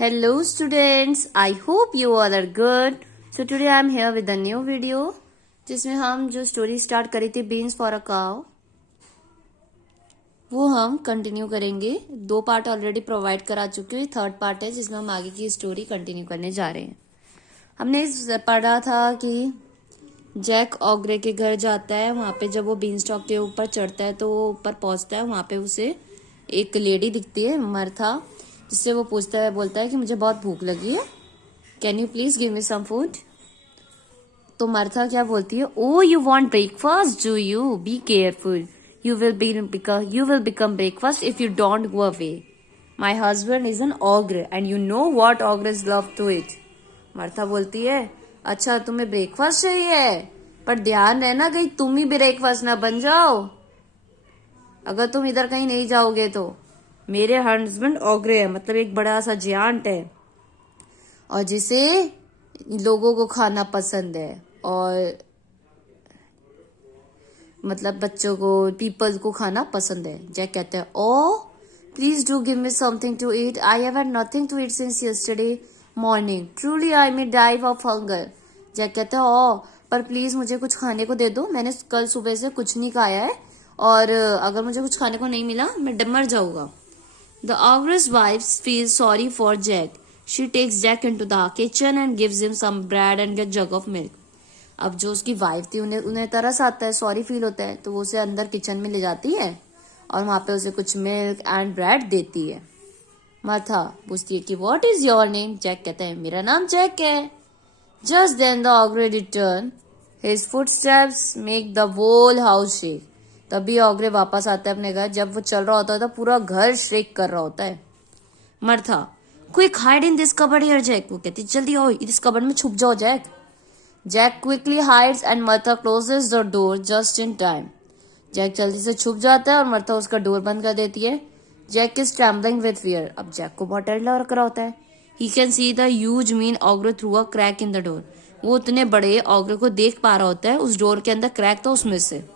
Hello students, I hope you all are good. So today I am here with a new video जिसमें हम जो story start करी थी beans for a cow वो हम continue करेंगे। 2 पार्ट ऑलरेडी प्रोवाइड करा चुके हैं, 3rd पार्ट है जिसमें हम आगे की स्टोरी कंटिन्यू करने जा रहे हैं। हमने पढ़ा था कि जैक ऑग्रे के घर जाता है, वहां पे जब वो बीन स्टॉक के ऊपर चढ़ता है तो वो ऊपर पहुंचता है, वहां पे उसे एक लेडी दिखती है मर्था, जिससे वो बोलता है कि मुझे बहुत भूख लगी है, can you please give me some food. तो मर्था क्या बोलती है, oh you want breakfast do you, be careful, you will become breakfast if you don't go away, my husband is an ogre and you know what ogres love to eat. Martha बोलती है, अच्छा तुम्हें breakfast चाहिए, पर ध्यान रहना कहीं तुम ही ब्रेकफास्ट ना बन जाओ, अगर तुम इधर कहीं नहीं जाओगे तो। मेरे हस्बैंड ऑग्रे है, मतलब एक बड़ा सा जियांट है और जिसे लोगों को खाना पसंद है, और मतलब बच्चों को, पीपल को खाना पसंद है। जैक कहते हैं, oh please do give me something to eat, I have had nothing to eat since yesterday morning, truly I may die of hunger. Jack कहते हैं, ओ पर प्लीज मुझे कुछ खाने को दे दो, मैंने कल सुबह से कुछ नहीं खाया है और अगर मुझे कुछ खाने को नहीं मिला मैं मर जाऊंगा। The ogress wife feels sorry for Jack. She takes Jack into the kitchen and gives him some bread and a jug of milk. अब जो उसकी वाइफ थी उन्हें तरस आता है, सॉरी फील होता है, तो वो उसे अंदर किचन में ले जाती है और वहां पे उसे कुछ मिल्क एंड ब्रेड देती है। मार्था पूछती है कि what is your name. Jack कहता है, मेरा नाम जैक है। Just then the ogre return, his footsteps make the whole house shake. तभी ऑग्रे वापस आता है अपने घर। जब वो चल रहा होता है तो पूरा घर शेक कर रहा होता है। Martha, quick hide in this cupboard here Jack. वो कहती जल्दी आओ, इस कबर्ड में छुप जाओ Jack. Jack quickly hides and Martha closes the door just in time. Jack जल्दी से छुप जाता है और मर्था उसका डोर बंद कर देती है। Jack is trembling with fear. अब जैक को बहुत डर लग रहा होता है। He can see the huge mean ogre through a crack in the door. वो उतने बड़े ऑग्रे को देख पा रहा होता है, उस डोर के अंदर क्रैक था उसमें से।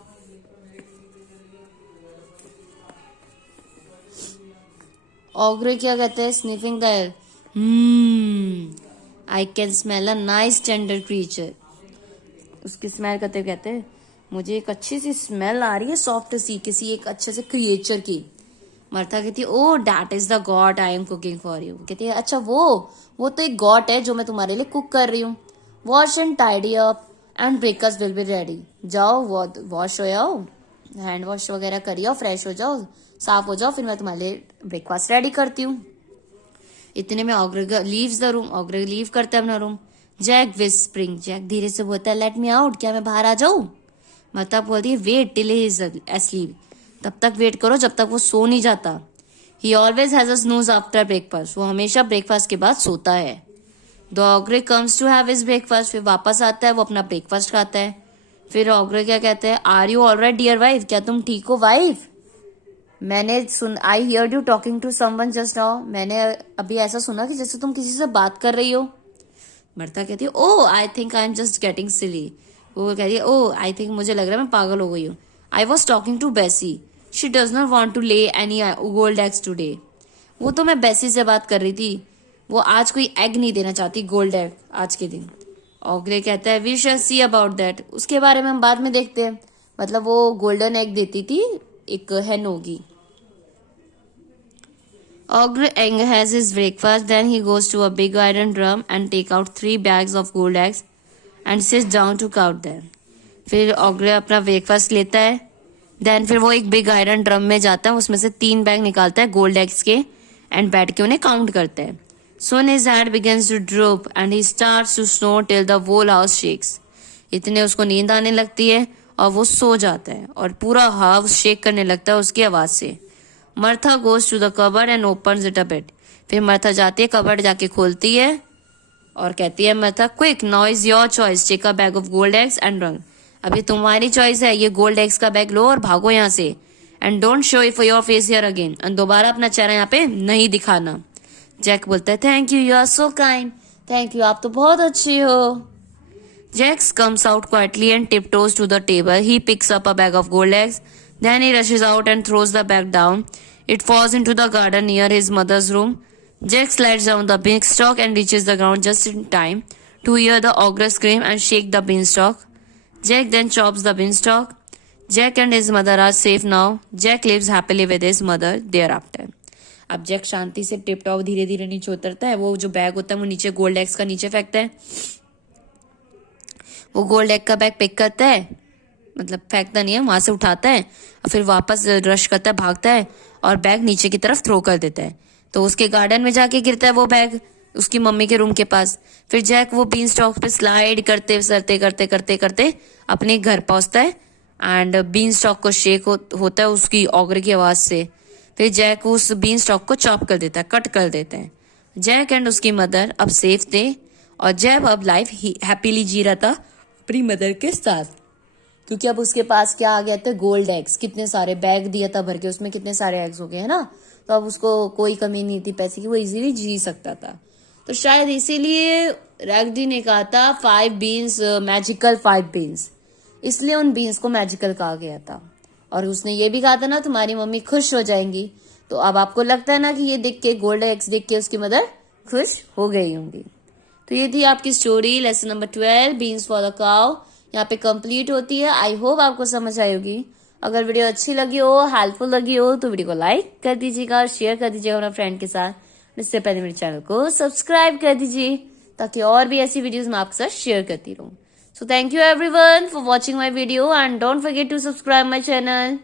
ऑग्रे क्या कहते हैं, sniffing the air, I can smell a nice tender creature. उसकी स्मेल करते हुए कहते हैं, मुझे एक अच्छी सी स्मेल आ रही है सॉफ्ट सी, किसी एक अच्छे से क्रिएचर की। मर्था कहती है, oh that is the god I am cooking for you. कहती है, अच्छा वो तो एक गॉड है जो मैं तुम्हारे लिए कुक कर रही हूँ। Wash and tidy up and breakfast will be ready. जाओ वॉश हो जाओ, हैंड वॉश वगैरह करिए, फ्रेश हो जाओ, साफ हो जाओ, फिर मैं तुम्हारे लिए ब्रेकफास्ट रेडी करती हूँ। इतने में ऑग्रे लीव्स द रूम। ऑग्रे लीव करता है अपना रूम। जैक विस्परिंग, जैक धीरे से बोलता है, लेट मी आउट, क्या मैं बाहर आ जाऊं। मर्था बोलती है, wait till he is asleep, तब तक वेट करो जब तक वो सो नहीं जाता। He always has a snooze after breakfast, वो हमेशा ब्रेकफास्ट के बाद सोता है। The ogre comes to have his breakfast, फिर वापस आता है, वो अपना ब्रेकफास्ट खाता है। फिर ऑग्रे क्या कहते हैं, are you alright dear wife, क्या तुम ठीक हो wife. I hear you talking to someone just now, मैंने अभी ऐसा सुना कि जैसे तुम किसी से बात कर रही हो। मर्था कहती है, oh I think I am just getting silly. वो कहती है, ओ आई थिंक मुझे लग रहा है मैं पागल हो गई हूँ। I was talking to Bessie, she does not want to lay any gold eggs today. वो तो मैं बेसी से बात कर रही थी, वो आज कोई एग नहीं देना चाहती, गोल्ड एग आज के दिन। ऑग्रे कहता है, we shall see about that, उसके बारे में हम बाद में देखते हैं। मतलब वो गोल्डन एग देती थी, एक hen होगी। Ogre has his breakfast, then he goes to a big iron drum and take out 3 bags of gold eggs and sits down to count them. फिर ऑग्रे अपना ब्रेकफास्ट लेता है, देन फिर वो एक बिग आयरन ड्रम में जाता है, उसमें से 3 बैग निकालता है गोल्ड एग्स के एंड बैठ के उन्हें काउंट करता है। Soon his head begins to droop and he starts to snore till the whole house shakes. इतने उसको नींद आने लगती है और वो सो जाता है और पूरा हाउस शेक करने लगता है उसकी आवाज से। Martha goes to the cupboard and opens it a bit, फिर मर्था जाती है, कबर्ड जाके खोलती है और कहती है, Martha quick now is your choice, take a bag of gold eggs and run. अभी तुम्हारी चॉइस है, ये गोल्ड एग्स का बैग लो और भागो यहाँ से। And don't show if your face here again, and दोबारा अपना चेहरा यहाँ पे नहीं दिखाना। जैक बोलता है, thank you, you are so kind, thank you, आप तो बहुत अच्छी हो। Jax comes out quietly and tiptoes to the table. He picks up a bag of gold eggs. Then he rushes out and throws the bag down. It falls into the garden near his mother's room. Jack slides down the beanstalk and reaches the ground just in time to hear the ogre scream and shake the beanstalk. Jack then chops the beanstalk. Jack and his mother are safe now. Jack lives happily with his mother thereafter. अब Jack शांति से tip top धीरे धीरे नीचे उतरता है. वो जो bag होता है वो नीचे गोल्ड एग्स का नीचे फेंकता है. वो गोल्ड एग का बैग पिक करता है, मतलब फेंकता नहीं है, वहां से उठाता है और फिर वापस रश करता है, भागता है और बैग नीचे की तरफ थ्रो कर देता है. तो उसके गार्डन में जाके गिरता है वो बैग उसकी मम्मी के रूम के पास. फिर जैक वो बीन स्टॉक पे स्लाइड करते करते करते करते अपने घर पहुंचता है एंड बीन स्टॉक को शेक होता है उसकी ऑगर की आवाज से. फिर जैक उस बीन स्टॉक को चॉप कर देता है, कट कर देते हैं. जैक एंड उसकी मदर अब सेफ थे और जैक अब लाइफ हैप्पीली जी रहा था अपनी मदर के साथ, क्योंकि अब उसके पास क्या आ गया था, गोल्ड एग्स. कितने सारे बैग दिया था भर के, उसमें कितने सारे एग्स हो गए है ना. तो अब उसको कोई कमी नहीं थी पैसे की, वो इजीली जी सकता था. तो शायद इसीलिए रैगडी ने कहा था 5 बीन्स मैजिकल 5 बीन्स, इसलिए उन बीन्स को मैजिकल कहा गया था. और उसने ये भी कहा था ना तुम्हारी मम्मी खुश हो जाएंगी. तो अब आपको लगता है ना कि ये देख के गोल्ड एग्स देख के उसकी मदर खुश हो गई होंगी. तो ये थी आपकी story lesson number 12 beans for the cow. यहाँ पे कंप्लीट होती है. आई होप आपको समझ आई होगी. अगर वीडियो अच्छी लगी हो, हेल्पफुल लगी हो तो वीडियो को लाइक कर दीजिएगा और शेयर कर दीजिएगा अपने फ्रेंड के साथ. इससे पहले मेरे चैनल को सब्सक्राइब कर दीजिए ताकि और भी ऐसी वीडियोस मैं आपके साथ शेयर करती रहूं. So thank you everyone for watching my video and don't forget to subscribe my channel.